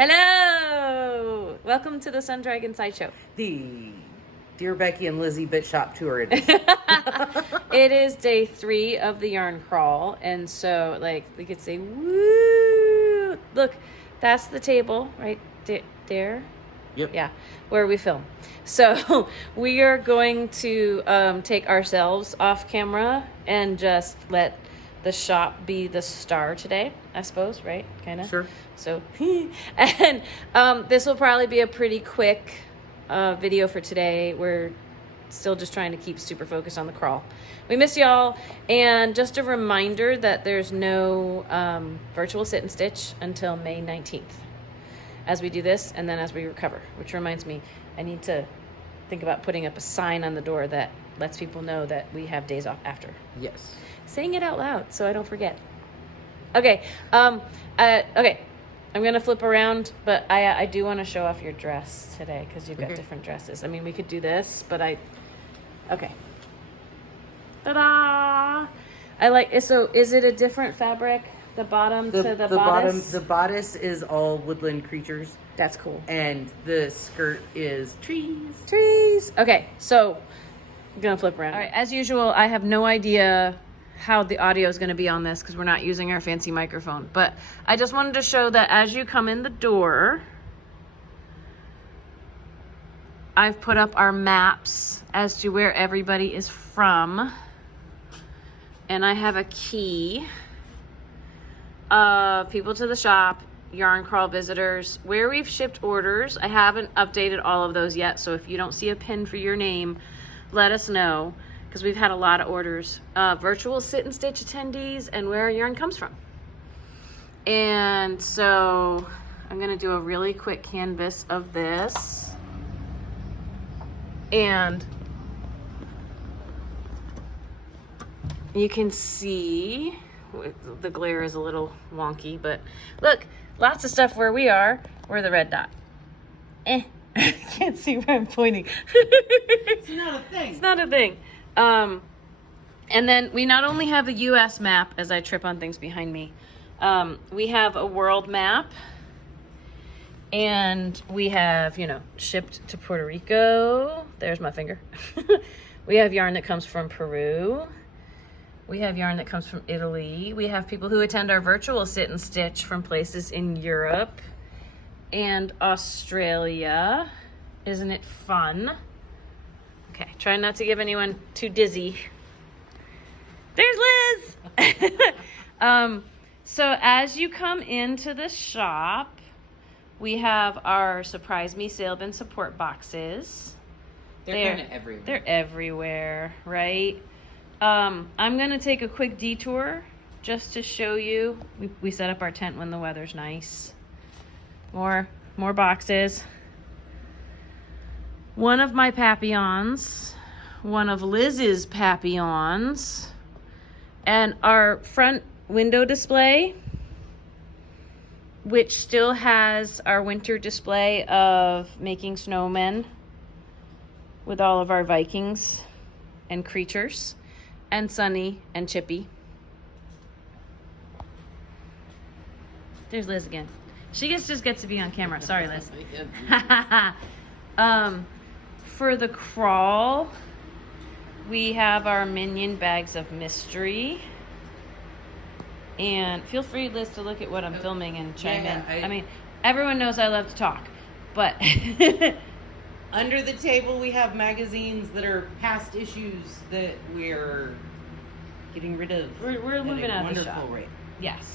Hello! Welcome to the Sun Dragon Sideshow. The Dear Becky and Lizzy Bit Shop Tour. It is. It is day 3 of the yarn crawl, and so, like, we could say, woo! Look, that's the table right there. Yep. Yeah, where we film. So we are going to take ourselves off camera and just let the shop be the star today, I suppose, right? Kind of. Sure. So, and this will probably be a pretty quick video for today. We're still just trying to keep super focused on the crawl. We miss y'all, and just a reminder that there's no virtual sit and stitch until May 19th as we do this and then as we recover, which reminds me, I need to think about putting up a sign on the door that lets people know that we have days off after. Yes. Saying it out loud so I don't forget. Okay. Okay. I'm going to flip around, but I do want to show off your dress today because you've got different dresses. I mean, we could do this, but okay. Ta-da! I like, so is it a different fabric? The bottom to the bodice? The bodice is all woodland creatures. That's cool. And the skirt is trees. Trees. Okay, so I'm going to flip around. All right, as usual, I have no idea how the audio is going to be on this because we're not using our fancy microphone. But I just wanted to show that as you come in the door, I've put up our maps as to where everybody is from. And I have a key of people to the shop, yarn crawl visitors, where we've shipped orders. I haven't updated all of those yet, so if you don't see a pin for your name, let us know, because we've had a lot of orders. Virtual sit and stitch attendees, and where our yarn comes from. And so I'm gonna do a really quick canvas of this. And you can see, the glare is a little wonky, but look, lots of stuff where we are. We're the red dot. I can't see where I'm pointing. It's not a thing. It's not a thing. And then we not only have a U.S. map, as I trip on things behind me, we have a world map, and we have, shipped to Puerto Rico. There's my finger. We have yarn that comes from Peru. We have yarn that comes from Italy. We have people who attend our virtual sit and stitch from places in Europe and Australia. Isn't it fun? Okay, try not to give anyone too dizzy. There's Liz! So as you come into the shop, we have our Surprise Me Sale Bin support boxes. They're kind of everywhere. They're everywhere, right? I'm going to take a quick detour just to show you. We set up our tent when the weather's nice. More boxes. One of my papillons, one of Liz's papillons, and our front window display, which still has our winter display of making snowmen with all of our Vikings and creatures, and Sunny and Chippy. There's Liz again. She just gets to be on camera. Sorry, Liz. For the crawl, we have our minion bags of mystery. And feel free, Liz, to look at what I'm filming and chime in. I mean, everyone knows I love to talk, but under the table we have magazines that are past issues that we're getting rid of. We're moving out of the shop. Wonderful rate. Yes.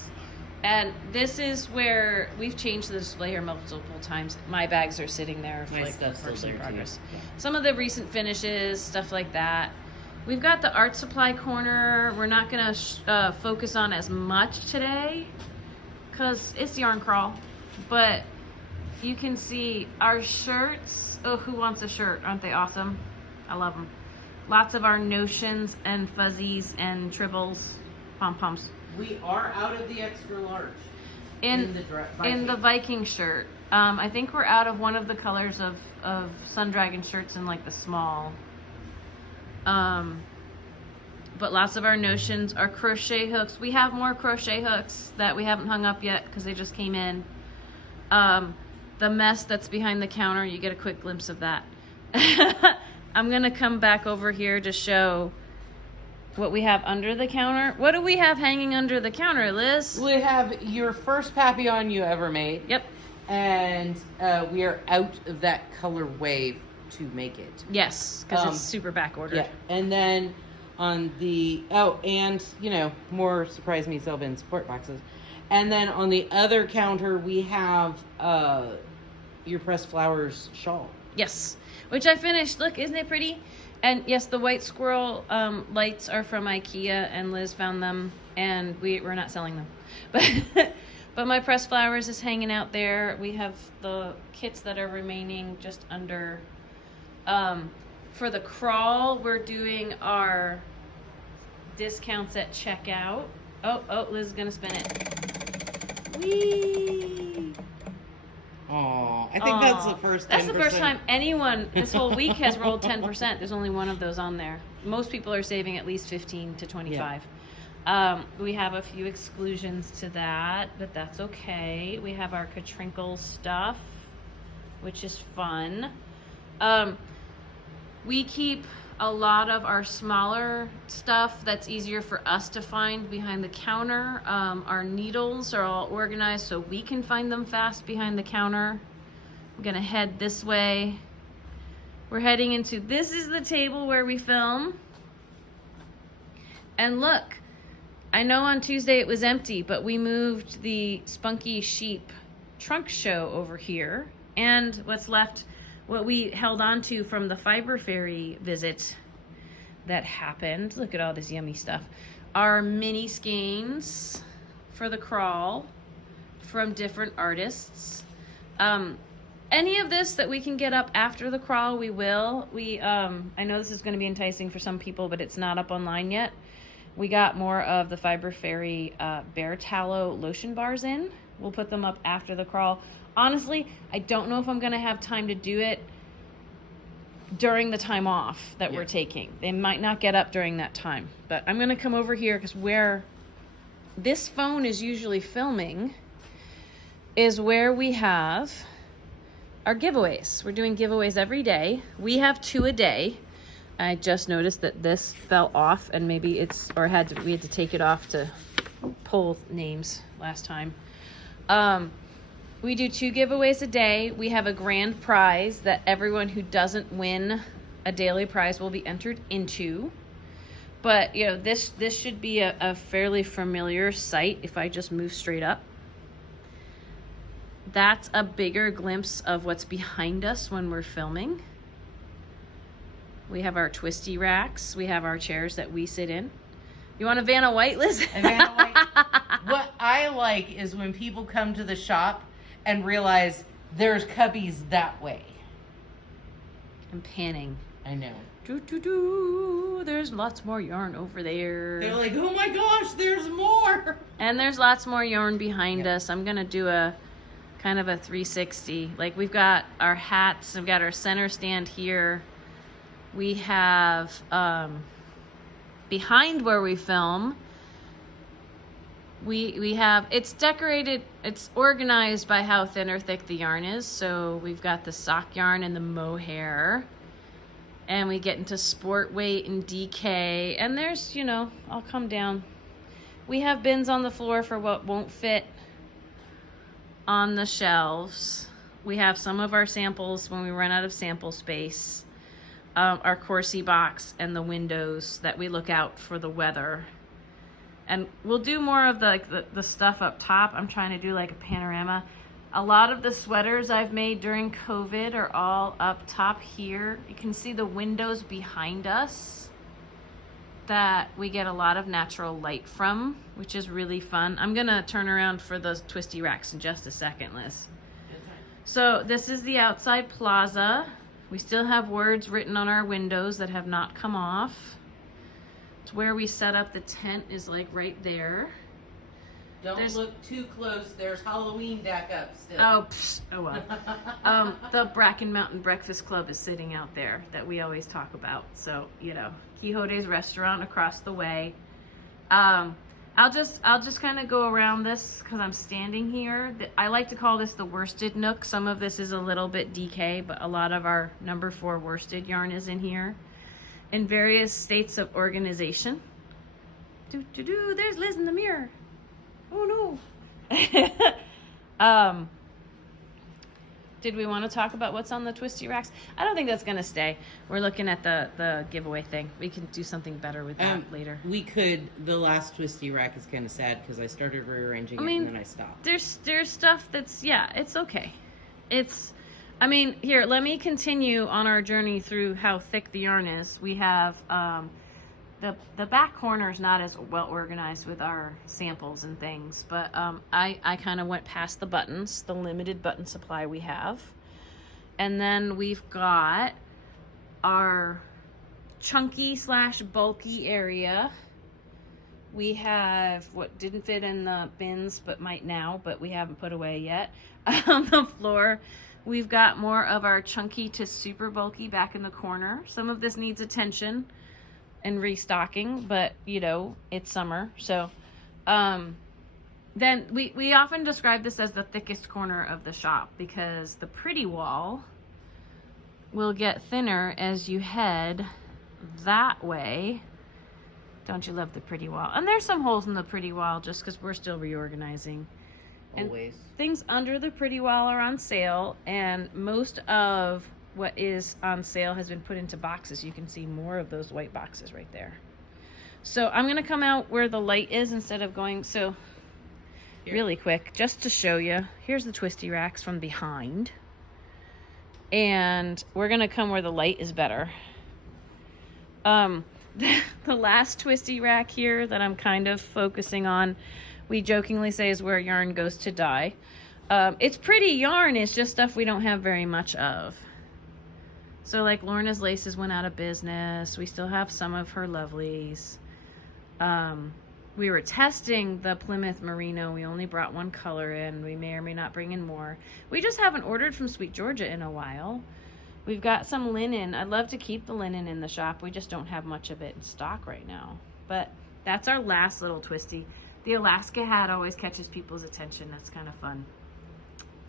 And this is where we've changed the display here multiple times. My bags are sitting there for My like stuff's works still in there, progress. too. Yeah. Some of the recent finishes, stuff like that. We've got the art supply corner. We're not gonna focus on as much today because it's yarn crawl, but you can see our shirts. Oh, who wants a shirt? Aren't they awesome? I love them. Lots of our notions and fuzzies and tribbles, pom-poms. We are out of the extra large. In the Viking shirt. I think we're out of one of the colors of Sun Dragon shirts in like the small. But lots of our notions are crochet hooks. We have more crochet hooks that we haven't hung up yet because they just came in. The mess that's behind the counter, you get a quick glimpse of that. I'm gonna come back over here to show what we have under the counter. What do we have hanging under the counter, Liz? We have your first papillon you ever made. Yep. And we are out of that colorway to make it. Yes, because it's super back ordered. Yeah. And then on the, more surprise me sell bin support boxes. And then on the other counter, we have your pressed flowers shawl. Yes, which I finished. Look, isn't it pretty? And yes, the white squirrel lights are from IKEA, and Liz found them, and we're not selling them. But my pressed flowers is hanging out there. We have the kits that are remaining just under. For the crawl, we're doing our discounts at checkout. Oh, Liz is gonna spin it. Whee! Oh, I think that's the first 10%. That's the first time anyone this whole week has rolled 10%. There's only one of those on there. Most people are saving at least 15 to 25. Yeah. We have a few exclusions to that, but that's okay. We have our Katrinkle stuff, which is fun. We keep a lot of our smaller stuff that's easier for us to find behind the counter. Our needles are all organized so we can find them fast behind the counter. I'm gonna head this way. We're heading into, this is the table where we film. And look, I know on Tuesday it was empty, but we moved the Spunky Sheep trunk show over here. And what's left, what we held on to from the Fiber Fairy visit that happened. Look at all this yummy stuff. Our mini skeins for the crawl from different artists. Any of this that we can get up after the crawl, we will. I know this is going to be enticing for some people, but it's not up online yet. We got more of the Fiber Fairy Bear Tallow lotion bars in. We'll put them up after the crawl. Honestly, I don't know if I'm going to have time to do it during the time off that we're taking. They might not get up during that time. But I'm going to come over here because where this phone is usually filming is where we have our giveaways. We're doing giveaways every day. We have 2 a day. I just noticed that this fell off and maybe we had to take it off to pull names last time. We do 2 giveaways a day. We have a grand prize that everyone who doesn't win a daily prize will be entered into. But, this should be a fairly familiar sight if I just move straight up. That's a bigger glimpse of what's behind us when we're filming. We have our twisty racks. We have our chairs that we sit in. You want a Vanna White, Liz? A Vanna White. What I like is when people come to the shop and realize there's cubbies that way. I'm panning. I know. There's lots more yarn over there. They're like, oh my gosh, there's more. And there's lots more yarn behind us. I'm going to do a kind of a 360. Like we've got our hats. We've got our center stand here. We have behind where we film, we have, it's decorated, it's organized by how thin or thick the yarn is. So we've got the sock yarn and the mohair. And we get into sport weight and DK. And there's, I'll come down. We have bins on the floor for what won't fit on the shelves. We have some of our samples when we run out of sample space. Our Corsi box and the windows that we look out for the weather. And we'll do more of the stuff up top. I'm trying to do like a panorama. A lot of the sweaters I've made during COVID are all up top here. You can see the windows behind us that we get a lot of natural light from, which is really fun. I'm gonna turn around for those twisty racks in just a second, Liz. So this is the outside plaza. We still have words written on our windows that have not come off. It's where we set up the tent is like right there. Don't look too close. There's Halloween deck up still. Oh well. The Bracken Mountain Breakfast Club is sitting out there that we always talk about. So, Quixote's restaurant across the way. I'll just kind of go around this because I'm standing here. I like to call this the worsted nook. Some of this is a little bit DK, but a lot of our number 4 worsted yarn is in here in various states of organization. There's Liz in the mirror. Oh no. Did we want to talk about what's on the twisty racks? I don't think that's going to stay. We're looking at the giveaway thing. We can do something better with that later. We could. The last twisty rack is kind of sad because I started rearranging it and then I stopped. There's stuff that's, yeah, it's okay. Here, let me continue on our journey through how thick the yarn is. We have the back corner is not as well organized with our samples and things, but I kind of went past the buttons, the limited button supply we have. And then we've got our chunky / bulky area. We have what didn't fit in the bins, but might now, but we haven't put away yet. On the floor, we've got more of our chunky to super bulky back in the corner. Some of this needs attention and restocking, but you know, it's summer. So then we often describe this as the thickest corner of the shop because the pretty wall will get thinner as you head that way. Don't you love the pretty wall? And there's some holes in the pretty wall just because we're still reorganizing. Always. And things under the pretty wall are on sale, and most of what is on sale has been put into boxes. You can see more of those white boxes right there. So I'm going to come out where the light is instead of going, so here. Really quick, just to show you, here's the twisty racks from behind. And we're going to come where the light is better. The last twisty rack here that I'm kind of focusing on, we jokingly say is where yarn goes to die. It's pretty yarn, it's just stuff we don't have very much of. So like Lorna's laces went out of business. We still have some of her lovelies. We were testing the Plymouth Merino. We only brought one color in. We may or may not bring in more. We just haven't ordered from Sweet Georgia in a while. We've got some linen. I'd love to keep the linen in the shop. We just don't have much of it in stock right now. But that's our last little twisty. The Alaska hat always catches people's attention. That's kind of fun.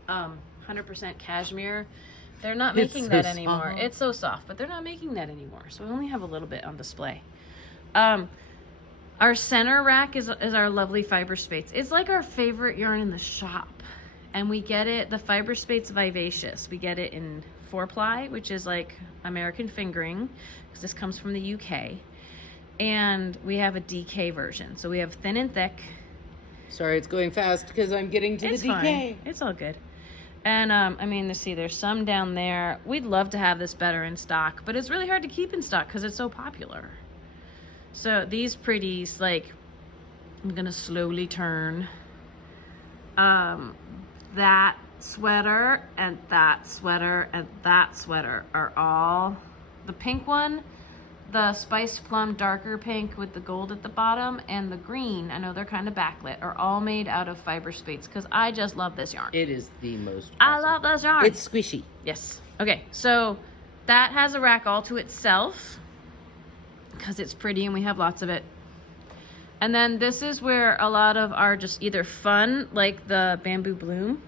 100% cashmere. They're not making that anymore. It's so soft, but they're not making that anymore. So we only have a little bit on display. Our center rack is our lovely Fiber Spates. It's like our favorite yarn in the shop. And we get it, the Fiber Spates Vivacious. We get it in 4-ply, which is like American fingering, because this comes from the UK. And we have a DK version. So we have thin and thick. Sorry, it's going fast because I'm getting to the DK. Fine. It's all good. And let's see, there's some down there. We'd love to have this better in stock, but it's really hard to keep in stock because it's so popular. So these pretties, like, I'm gonna slowly turn. That sweater and that sweater and that sweater are all, the pink one, the Spice Plum darker pink with the gold at the bottom, and the green, I know they're kind of backlit, are all made out of Fiber Spates because I just love this yarn. It is the most awesome. I love this yarn. It's squishy. Yes. Okay, so that has a rack all to itself because it's pretty and we have lots of it. And then this is where a lot of our just either fun, like the Bamboo Bloom,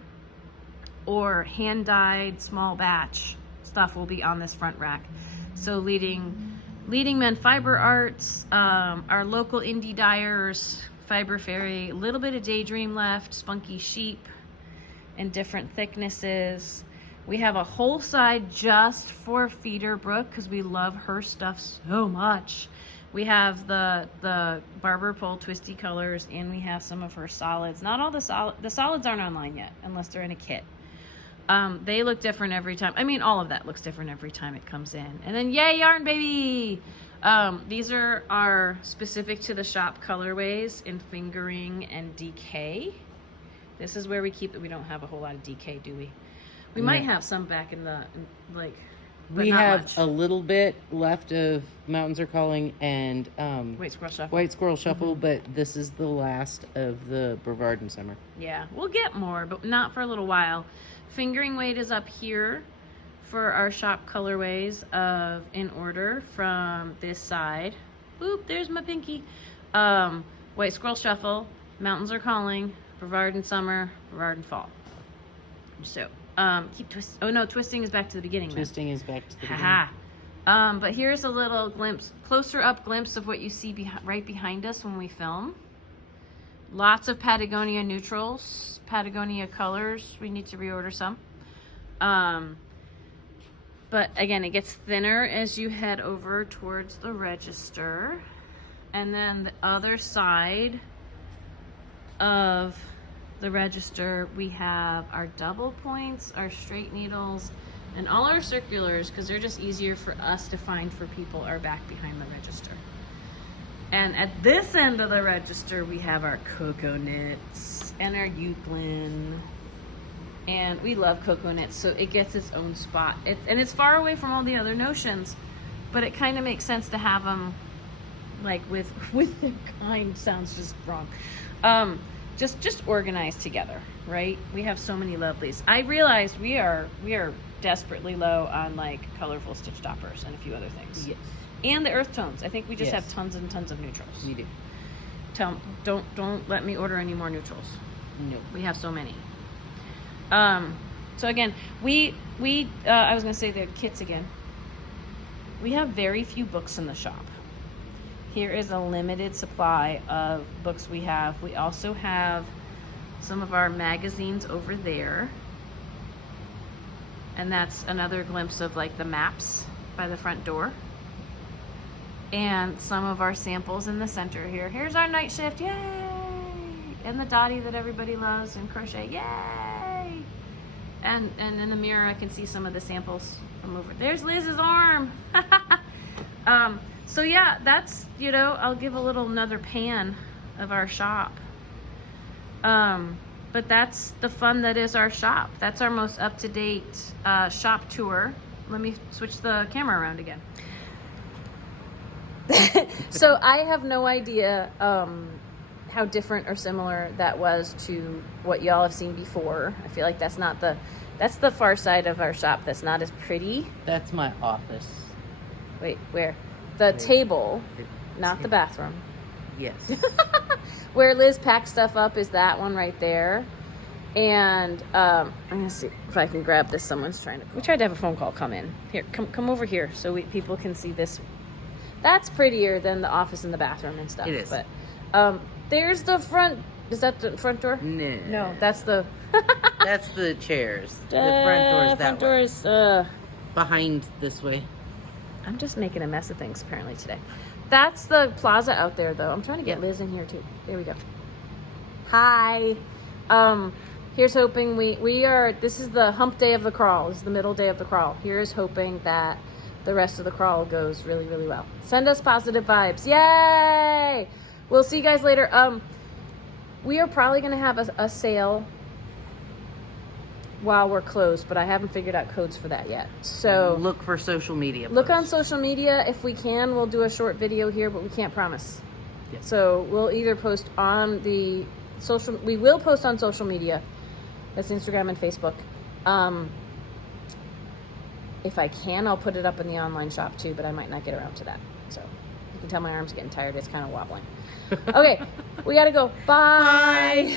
or hand-dyed small batch stuff will be on this front rack. So leading men fiber arts, our local indie dyers, Fiber Fairy, a little bit of Daydream left, Spunky Sheep, and different thicknesses. We have a whole side just for Feeder Brook because we love her stuff so much. We have the Barber Pole twisty colors, and we have some of her solids. Not all the solids aren't online yet unless they're in a kit. They look different every time. All of that looks different every time it comes in. And then yay, yarn baby! These are our specific to the shop colorways in fingering and DK. This is where we keep it. We don't have a whole lot of DK, do we? We might have some back in the, we have much. A little bit left of Mountains Are Calling and White Squirrel Shuffle. White Squirrel Shuffle, but this is the last of the Brevard and Summer. Yeah, we'll get more, but not for a little while. Fingering weight is up here for our shop colorways in order from this side. Oop, there's my pinky. White Squirrel Shuffle, Mountains Are Calling, Brevard in Summer, Brevard in Fall. So, keep twisting. Oh no, twisting is back to the beginning. Twisting is back to the beginning. Haha. But here's a little glimpse, closer up glimpse of what you see right behind us when we film. Lots of Patagonia neutrals, Patagonia colors. We need to reorder some. But again, it gets thinner as you head over towards the register. And then the other side of the register, we have our double points, our straight needles, and all our circulars, because they're just easier for us to find for people, are back behind the register. And at this end of the register, we have our cocoa knits and our Euclid. And we love cocoa knits, so it gets its own spot. And it's far away from all the other notions, but it kind of makes sense to have them like with their kind. Sounds just wrong. Just organized together, right? We have so many lovelies. I realized we are desperately low on like colorful stitch stoppers and a few other things. Yes. And the earth tones. I think we just Yes. have tons and tons of neutrals. We do. Don't let me order any more neutrals. No. We have so many. So again, we I was gonna say the kits again. We have very few books in the shop. Here is a limited supply of books we have. We also have some of our magazines over there. And that's another glimpse of like the maps by the front door. And some of our samples in the center here. Here's our night shift, yay! And the dotty that everybody loves, and crochet, yay! And in the mirror I can see some of the samples from over. There's Liz's arm! So yeah, that's, I'll give a little another pan of our shop. But that's the fun that is our shop. That's our most up-to-date shop tour. Let me switch the camera around again. So I have no idea how different or similar that was to what y'all have seen before. I feel like that's the far side of our shop that's not as pretty. That's my office. Wait, where? The table, not the bathroom. Yes. Where Liz packs stuff up is that one right there. And I'm gonna see if I can grab this. Someone's trying to. We tried to have a phone call come in. Here, come over here so people can see this. That's prettier than the office and the bathroom and stuff. It is. But there's the front. Is that the front door? No, that's the. That's the chairs. The front door is that front door way. is Behind this way. I'm just making a mess of things apparently today. That's the plaza out there though. I'm trying to get Liz in here too. There we go. Hi. Here's hoping this is the hump day of the crawl. This is the middle day of the crawl. Here's hoping that the rest of the crawl goes really, really well. Send us positive vibes. Yay! We'll see you guys later. We are probably going to have a sale while we're closed, but I haven't figured out codes for that yet. So look for social media. Look on social media. If we can, we'll do a short video here, but we can't promise. Yes. So we'll either post on we will post on social media. That's Instagram and Facebook. If I can, I'll put it up in the online shop too, but I might not get around to that. So you can tell my arm's getting tired. It's kind of wobbling. Okay, we gotta go. Bye. Bye.